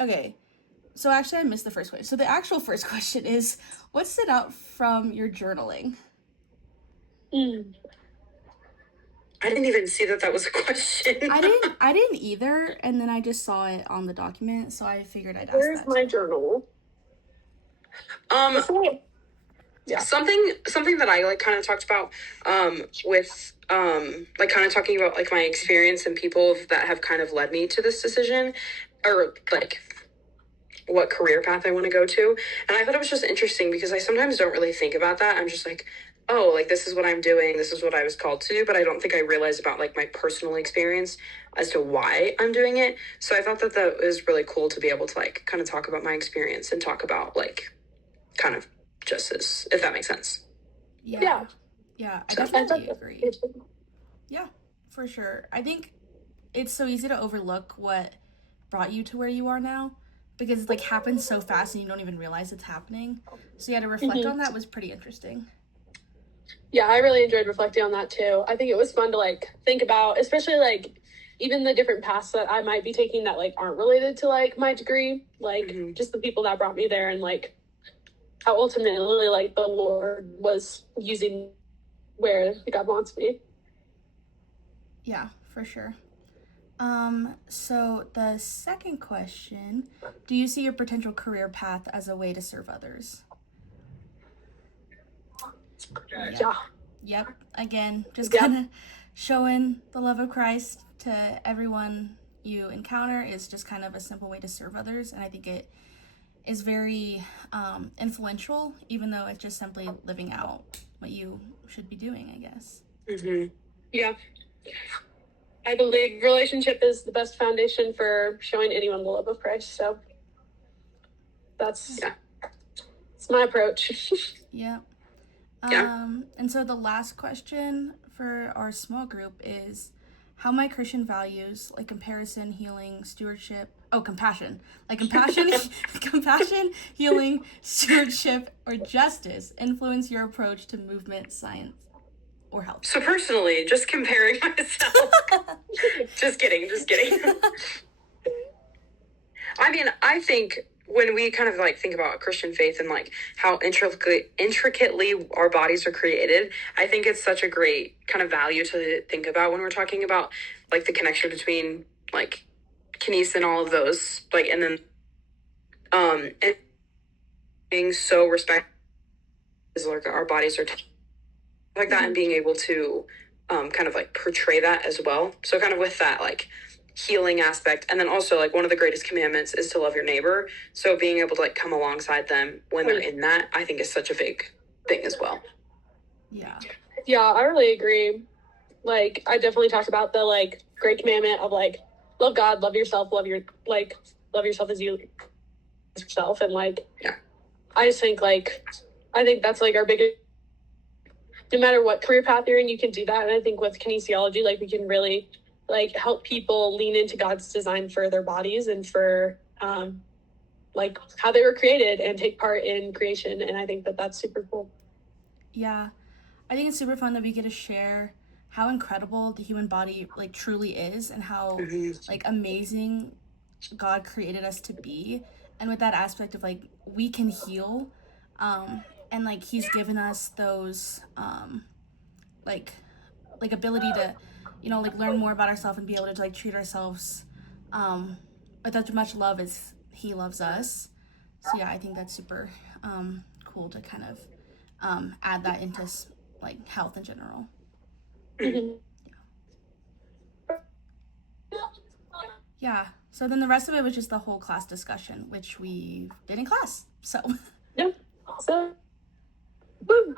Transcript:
Okay. So actually, I missed the first question. So the actual first question is, what stood out from your journaling? Mm. I didn't even see that was a question. I didn't either, and then I just saw it on the document, so I figured I'd ask Where's that my too. journal? Yeah. Something that I like kind of talked about with like kind of talking about like my experience and people that have kind of led me to this decision, or like what career path I want to go to. And I thought it was just interesting because I sometimes don't really think about that. I'm just like, oh, like this is what I'm doing, this is what I was called to do, but I don't think I realize about like my personal experience as to why I'm doing it. So I thought that was really cool to be able to like kind of talk about my experience and talk about like kind of justice, if that makes sense. Yeah. Yeah, I So definitely agree. Yeah, for sure. I think it's so easy to overlook what brought you to where you are now because it like happens so fast and you don't even realize it's happening. So yeah, to reflect on that was pretty interesting. Yeah, I really enjoyed reflecting on that too. I think it was fun to like think about, especially like even the different paths that I might be taking that like aren't related to like my degree, like just the people that brought me there and like how ultimately like the Lord was using where God wants me. Yeah, for sure. So the second question, do you see your potential career path as a way to serve others? Yep. Yeah. Yep. Again, just Yep. kind of showing the love of Christ to everyone you encounter is just kind of a simple way to serve others. And I think it is very influential, even though it's just simply living out what you should be doing, I guess. Yeah. I believe relationship is the best foundation for showing anyone the love of Christ. So that's my approach. Yeah. And so the last question for our small group is how my Christian values, like comparison, healing, stewardship, compassion, like compassion, compassion, healing, stewardship, or justice influence your approach to movement, science, or health? So personally, just comparing myself. Just kidding. I mean, I think when we kind of like think about Christian faith and like how intricately our bodies are created, I think it's such a great kind of value to think about when we're talking about like the connection between like kinesiology and all of those, like, and then and being so respectful as like our bodies are like that, and being able to kind of like portray that as well. So kind of with that like healing aspect, and then also like one of the greatest commandments is to love your neighbor. So being able to like come alongside them when they're in that, I think is such a big thing as well. Yeah. Yeah, I really agree. Like I definitely talked about the like great commandment of like love God, love yourself, love yourself as you yourself, and like I just think like I think that's like our biggest. No matter what career path you're in, you can do that. And I think with kinesiology, like we can really like help people lean into God's design for their bodies and for like how they were created and take part in creation. And I think that that's super cool. Yeah. I think it's super fun that we get to share how incredible the human body like truly is and how like amazing God created us to be. And with that aspect of like we can heal, and like he's given us those like ability to, like learn more about ourselves and be able to like treat ourselves with as much love as he loves us. So yeah, I think that's super cool to kind of add that into like health in general. Yeah. So then the rest of it was just the whole class discussion, which we did in class. So. Yeah. So. Woo.